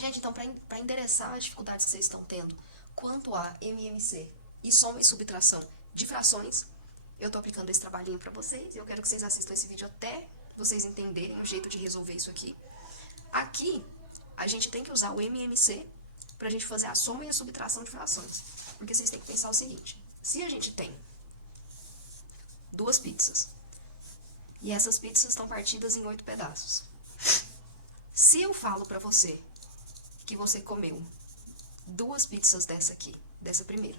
Gente, então, para endereçar as dificuldades que vocês estão tendo quanto a MMC e soma e subtração de frações, eu tô aplicando esse trabalhinho para vocês e eu quero que vocês assistam esse vídeo até vocês entenderem o jeito de resolver isso aqui. Aqui, a gente tem que usar o MMC pra gente fazer a soma e a subtração de frações. Porque vocês têm que pensar o seguinte, se a gente tem duas pizzas e essas pizzas estão partidas em 8 pedaços, se eu falo pra você que você comeu duas pizzas dessa aqui, dessa primeira,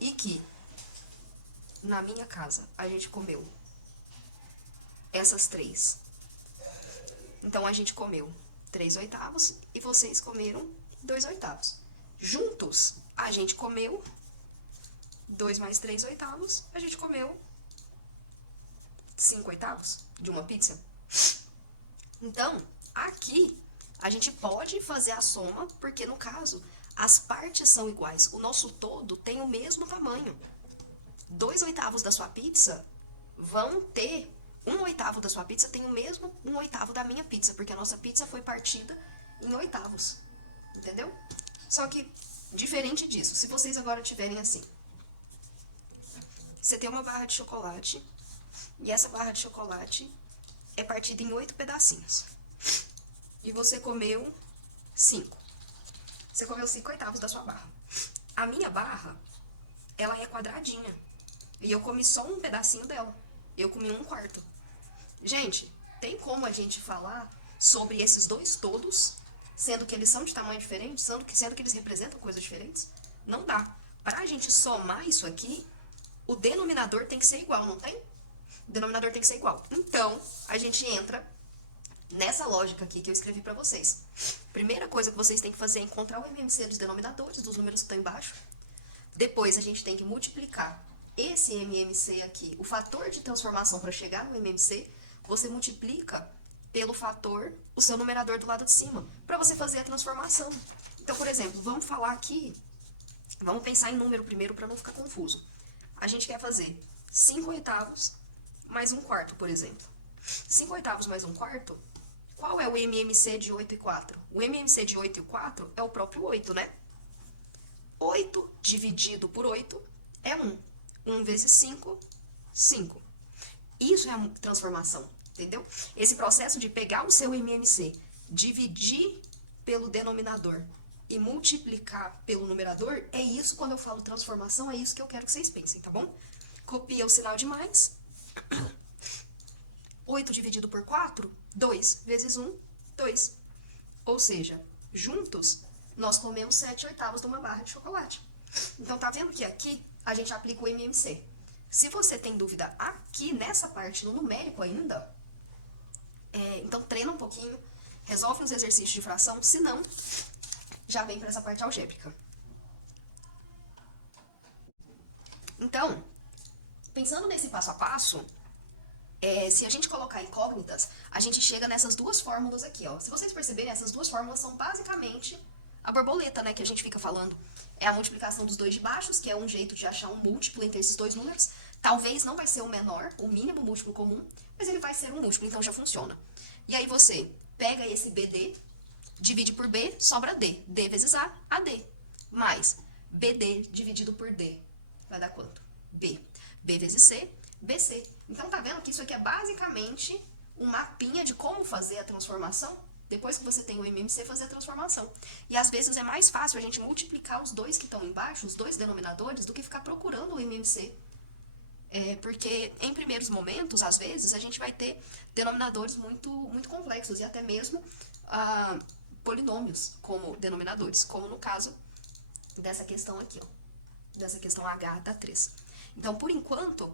e que na minha casa a gente comeu essas três, então a gente comeu 3/8 e vocês comeram 2/8. Juntos, a gente comeu 2 mais 3/8, a gente comeu 5/8 de uma pizza. Então, aqui, a gente pode fazer a soma, porque no caso, as partes são iguais. O nosso todo tem o mesmo tamanho. 2/8 da sua pizza vão ter 1/8 da sua pizza tem o mesmo 1/8 da minha pizza, porque a nossa pizza foi partida em oitavos, entendeu? Só que, diferente disso, se vocês agora tiverem assim, você tem uma barra de chocolate, e essa barra de chocolate é partida em 8 pedacinhos, e você comeu 5. Você comeu 5/8 da sua barra. A minha barra, ela é quadradinha, e eu comi só um pedacinho dela. Eu comi 1/4. Gente, tem como a gente falar sobre esses dois todos, sendo que eles são de tamanho diferente, sendo que eles representam coisas diferentes? Não dá. Pra gente somar isso aqui, o denominador tem que ser igual, não tem? O denominador tem que ser igual. Então, a gente entra nessa lógica aqui que eu escrevi pra vocês. Primeira coisa que vocês têm que fazer é encontrar o MMC dos denominadores, dos números que estão embaixo. Depois, a gente tem que multiplicar esse MMC aqui, o fator de transformação para chegar no MMC, você multiplica pelo fator, o seu numerador do lado de cima, para você fazer a transformação. Então, por exemplo, vamos falar aqui, vamos pensar em número primeiro para não ficar confuso. A gente quer fazer 5/8 mais 1/4, por exemplo. 5/8 mais 1/4, qual é o MMC de 8 e 4? O MMC de 8 e 4 é o próprio 8, né? 8 dividido por 8 é 1. 1 vezes 5, 5. Isso é a transformação, entendeu? Esse processo de pegar o seu MMC, dividir pelo denominador e multiplicar pelo numerador, é isso, quando eu falo transformação, é isso que eu quero que vocês pensem, tá bom? Copia o sinal de mais. 8 dividido por 4, 2 vezes 1, 2. Ou seja, juntos, nós comemos 7/8 de uma barra de chocolate. Então, tá vendo que aqui a gente aplica o MMC. Se você tem dúvida aqui nessa parte, no numérico ainda, então treina um pouquinho, resolve os exercícios de fração, se não, já vem para essa parte algébrica. Então, pensando nesse passo a passo, se a gente colocar incógnitas, a gente chega nessas duas fórmulas aqui, ó. Se vocês perceberem, essas duas fórmulas são basicamente a borboleta, né, que a gente fica falando. É a multiplicação dos dois de baixos, que é um jeito de achar um múltiplo entre esses dois números. Talvez não vai ser o menor, o mínimo múltiplo comum, mas ele vai ser um múltiplo, então já funciona. E aí você pega esse BD, divide por B, sobra D. D vezes A, AD. Mais BD dividido por D. Vai dar quanto? B. B vezes C, BC. Então tá vendo que isso aqui é basicamente um mapinha de como fazer a transformação? Depois que você tem o MMC, fazer a transformação. E às vezes é mais fácil a gente multiplicar os dois que estão embaixo, os dois denominadores, do que ficar procurando o MMC. Porque em primeiros momentos, às vezes, a gente vai ter denominadores muito, muito complexos e até mesmo polinômios como denominadores, como no caso dessa questão aqui, ó, dessa questão H da 3. Então, por enquanto,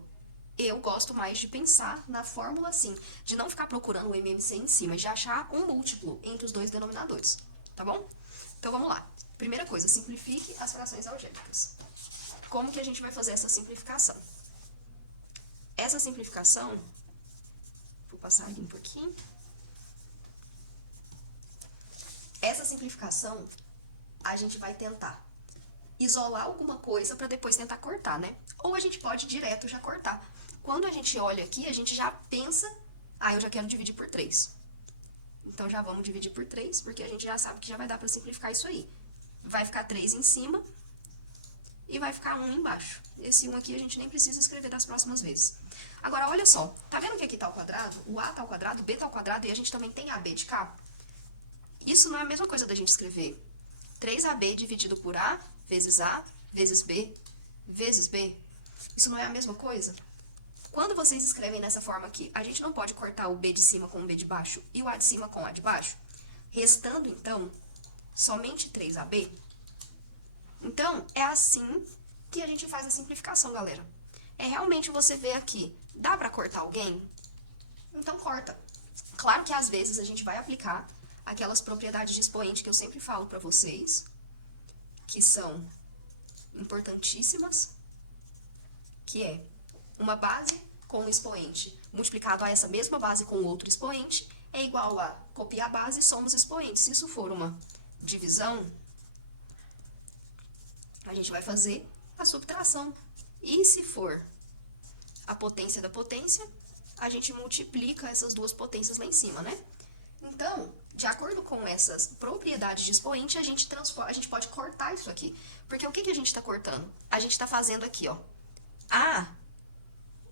eu gosto mais de pensar na fórmula assim, de não ficar procurando o MMC em cima, de achar um múltiplo entre os dois denominadores, tá bom? Então vamos lá. Primeira coisa, simplifique as frações algébricas. Como que a gente vai fazer essa simplificação? Essa simplificação, vou passar limpo aqui. Essa simplificação, a gente vai tentar isolar alguma coisa para depois tentar cortar, né? Ou a gente pode direto já cortar. Quando a gente olha aqui, a gente já pensa, eu já quero dividir por 3. Então, já vamos dividir por 3, porque a gente já sabe que já vai dar para simplificar isso aí. Vai ficar 3 em cima e vai ficar 1 embaixo. Esse 1 aqui a gente nem precisa escrever das próximas vezes. Agora, olha só, tá vendo que aqui tá ao quadrado? O A tá ao quadrado, o B tá ao quadrado e a gente também tem AB de cá? Isso não é a mesma coisa da gente escrever 3AB dividido por A vezes B vezes B. Isso não é a mesma coisa? Quando vocês escrevem nessa forma aqui, a gente não pode cortar o B de cima com o B de baixo e o A de cima com o A de baixo? Restando, então, somente 3AB. Então, é assim que a gente faz a simplificação, galera. É realmente você ver aqui, dá pra cortar alguém? Então, corta. Claro que às vezes a gente vai aplicar aquelas propriedades de expoente que eu sempre falo pra vocês, que são importantíssimas, que é uma base com um expoente multiplicado a essa mesma base com outro expoente é igual a copiar a base e somos expoentes. Se isso for uma divisão, a gente vai fazer a subtração. E se for a potência da potência, a gente multiplica essas duas potências lá em cima, né? Então, de acordo com essas propriedades de expoente, a gente pode cortar isso aqui. Porque o que a gente está cortando? A gente está fazendo aqui, ó.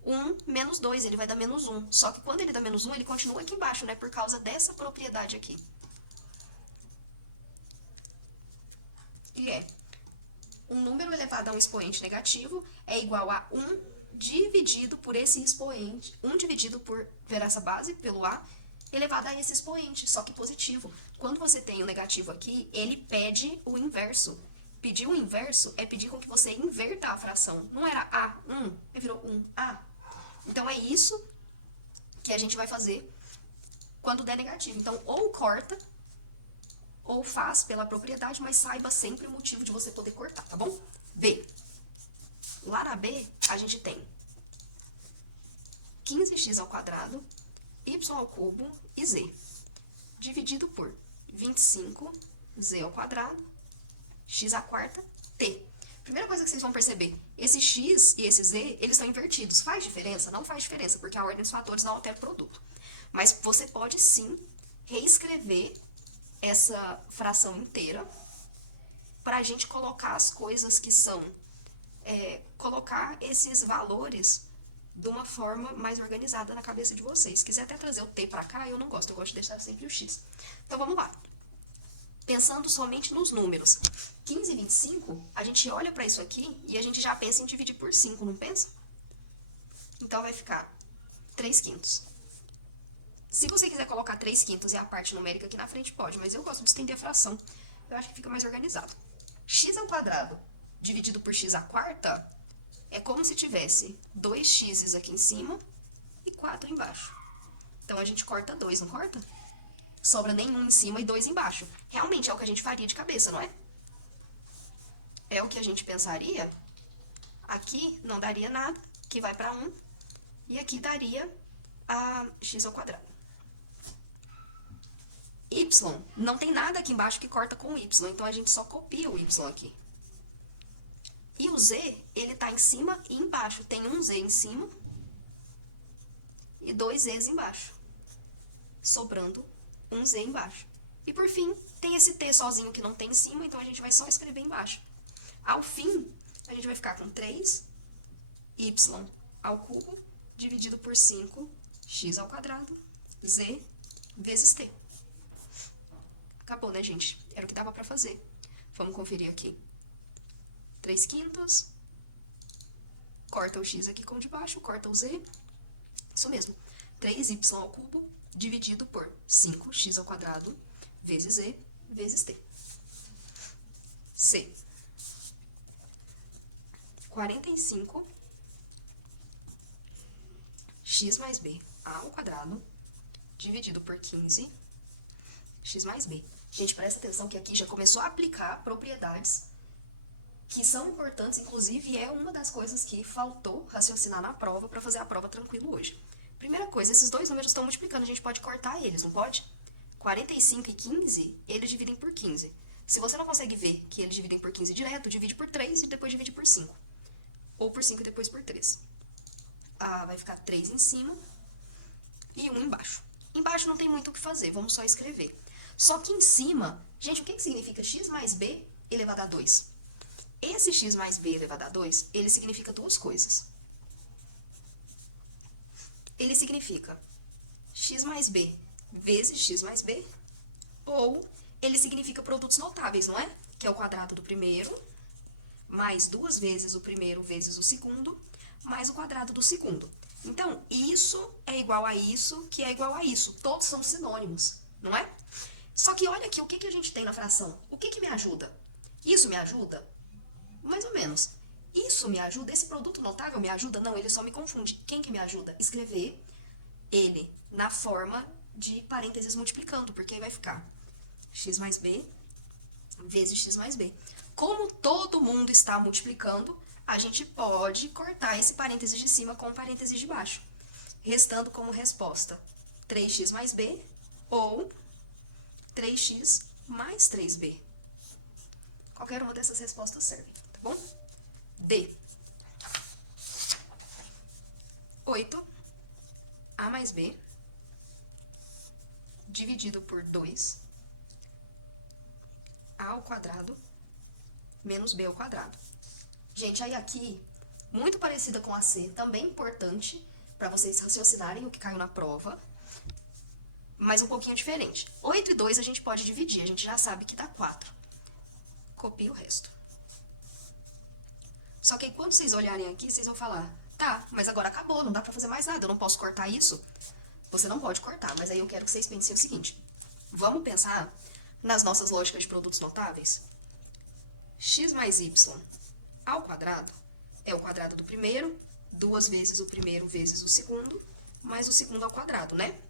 1 menos 2, ele vai dar menos 1. Só que quando ele dá menos 1, ele continua aqui embaixo, né? Por causa dessa propriedade aqui. E é, um número elevado a um expoente negativo é igual a 1 dividido por esse expoente. 1 dividido por ver essa base, pelo A, elevado a esse expoente, só que positivo. Quando você tem o negativo aqui, ele pede o inverso. Pedir o inverso é pedir com que você inverta a fração. Não era A1, virou 1A. Então, é isso que a gente vai fazer quando der negativo. Então, ou corta, ou faz pela propriedade, mas saiba sempre o motivo de você poder cortar, tá bom? B. Lá na B, a gente tem 15x ao quadrado, y ao cubo e z, dividido por 25z ao quadrado, x à quarta, t. Primeira coisa que vocês vão perceber, esse x e esse z, eles estão invertidos. Faz diferença? Não faz diferença, porque a ordem dos fatores não altera o produto. Mas você pode sim reescrever essa fração inteira para a gente colocar as coisas que são, colocar esses valores de uma forma mais organizada na cabeça de vocês. Se quiser até trazer o t para cá, eu não gosto, eu gosto de deixar sempre o x. Então, vamos lá. Pensando somente nos números 15 e 25, a gente olha para isso aqui e a gente já pensa em dividir por 5, não pensa? Então, vai ficar 3/5. Se você quiser colocar 3/5 e a parte numérica aqui na frente, pode, mas eu gosto de estender a fração. Eu acho que fica mais organizado. X ao quadrado dividido por x à quarta é como se tivesse 2x aqui em cima e 4 embaixo. Então, a gente corta 2, não corta? Sobra nenhum em cima e 2 embaixo. Realmente é o que a gente faria de cabeça, não é? É o que a gente pensaria. Aqui não daria nada, que vai para 1. E aqui daria a x ao quadrado. Y, não tem nada aqui embaixo que corta com o y, então a gente só copia o y aqui. E o z, ele tá em cima e embaixo. Tem um z em cima e 2 z's embaixo. Sobrando um z embaixo. E por fim, tem esse t sozinho que não tem em cima, então a gente vai só escrever embaixo. Ao fim, a gente vai ficar com 3y ao cubo dividido por 5x ao quadrado, z vezes t. Acabou, né, gente? Era o que dava pra fazer. Vamos conferir aqui. 3/5. Corta o x aqui com o de baixo, corta o z. Isso mesmo. 3y ao cubo dividido por 5x ao quadrado vezes z vezes t. C. 45 x mais b ao quadrado dividido por 15 x mais b. Gente, presta atenção que aqui já começou a aplicar propriedades que são importantes, inclusive é uma das coisas que faltou raciocinar na prova para fazer a prova tranquilo hoje. Primeira coisa, esses dois números estão multiplicando, a gente pode cortar eles, não pode? 45 e 15, eles dividem por 15. Se você não consegue ver que eles dividem por 15 direto, divide por 3 e depois divide por 5. Ou por 5 e depois por 3. Vai ficar 3 em cima e 1 embaixo. Embaixo não tem muito o que fazer, vamos só escrever. Só que em cima, gente, o que significa x mais b elevado a 2? Esse x mais b elevado a 2, ele significa duas coisas. Ele significa x mais b vezes x mais b, ou ele significa produtos notáveis, não é? Que é o quadrado do primeiro, mais duas vezes o primeiro vezes o segundo, mais o quadrado do segundo. Então, isso é igual a isso, que é igual a isso. Todos são sinônimos, não é? Só que olha aqui, o que a gente tem na fração? O que me ajuda? Isso me ajuda? Mais ou menos. Isso me ajuda? Esse produto notável me ajuda? Não, ele só me confunde. Quem que me ajuda? Escrever ele na forma de parênteses multiplicando, porque aí vai ficar x mais b vezes x mais b. Como todo mundo está multiplicando, a gente pode cortar esse parênteses de cima com o parênteses de baixo, restando como resposta 3x mais b ou 3x mais 3b. Qualquer uma dessas respostas serve, tá bom? D. 8a mais b dividido por 2a ao quadrado menos b ao quadrado. Gente, aí aqui, muito parecida com a C, também importante para vocês raciocinarem o que caiu na prova, mas um pouquinho diferente. 8 e 2 a gente pode dividir, a gente já sabe que dá 4. Copia o resto. Só que aí, quando vocês olharem aqui, vocês vão falar, tá, mas agora acabou, não dá pra fazer mais nada, eu não posso cortar isso? Você não pode cortar, mas aí eu quero que vocês pensem o seguinte, vamos pensar nas nossas lógicas de produtos notáveis? X mais y ao quadrado é o quadrado do primeiro, duas vezes o primeiro vezes o segundo, mais o segundo ao quadrado, né?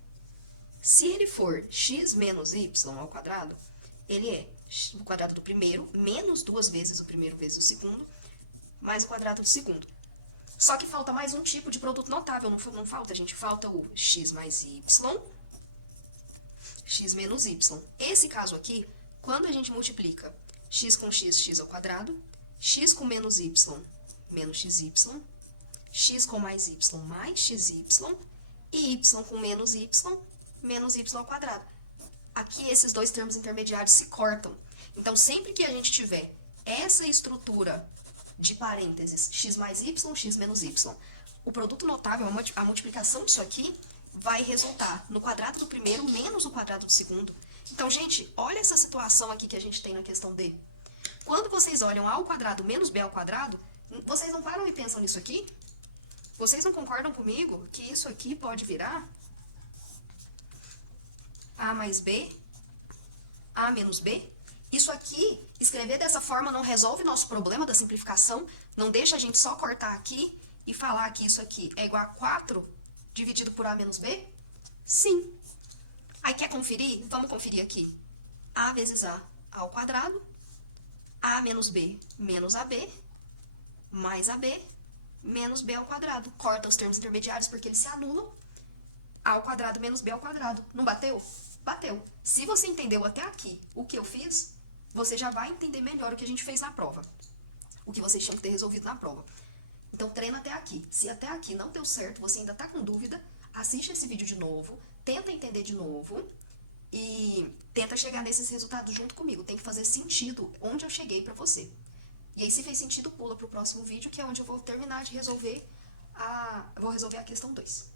Se ele for x menos y ao quadrado, ele é o quadrado do primeiro menos duas vezes o primeiro vezes o segundo, mais o quadrado do segundo. Só que falta mais um tipo de produto notável, não falta, gente? Falta o x mais y, x menos y. Esse caso aqui, quando a gente multiplica x com x, x ao quadrado, x com menos y, menos xy, x com mais y xy, e y com menos y ao quadrado. Aqui esses dois termos intermediários se cortam. Então, sempre que a gente tiver essa estrutura de parênteses, x mais y, x menos y, o produto notável, a multiplicação disso aqui, vai resultar no quadrado do primeiro menos o quadrado do segundo. Então, gente, olha essa situação aqui que a gente tem na questão D. Quando vocês olham a ao quadrado menos b ao quadrado, vocês não param e pensam nisso aqui? Vocês não concordam comigo que isso aqui pode virar a mais b, a menos b? Isso aqui, escrever dessa forma não resolve nosso problema da simplificação, não deixa a gente só cortar aqui e falar que isso aqui é igual a 4 dividido por a menos b? Sim. Aí quer conferir? Vamos conferir aqui. A vezes a ao quadrado, a menos b menos ab, mais ab, menos b ao quadrado. Corta os termos intermediários porque eles se anulam. A ao quadrado menos b ao quadrado. Não bateu? Bateu. Se você entendeu até aqui o que eu fiz, você já vai entender melhor o que a gente fez na prova. O que vocês tinham que ter resolvido na prova. Então, treina até aqui. Se até aqui não deu certo, você ainda tá com dúvida, assiste esse vídeo de novo, tenta entender de novo e tenta chegar nesses resultados junto comigo. Tem que fazer sentido onde eu cheguei pra você. E aí, se fez sentido, pula pro próximo vídeo, que é onde eu vou terminar de resolver a questão 2.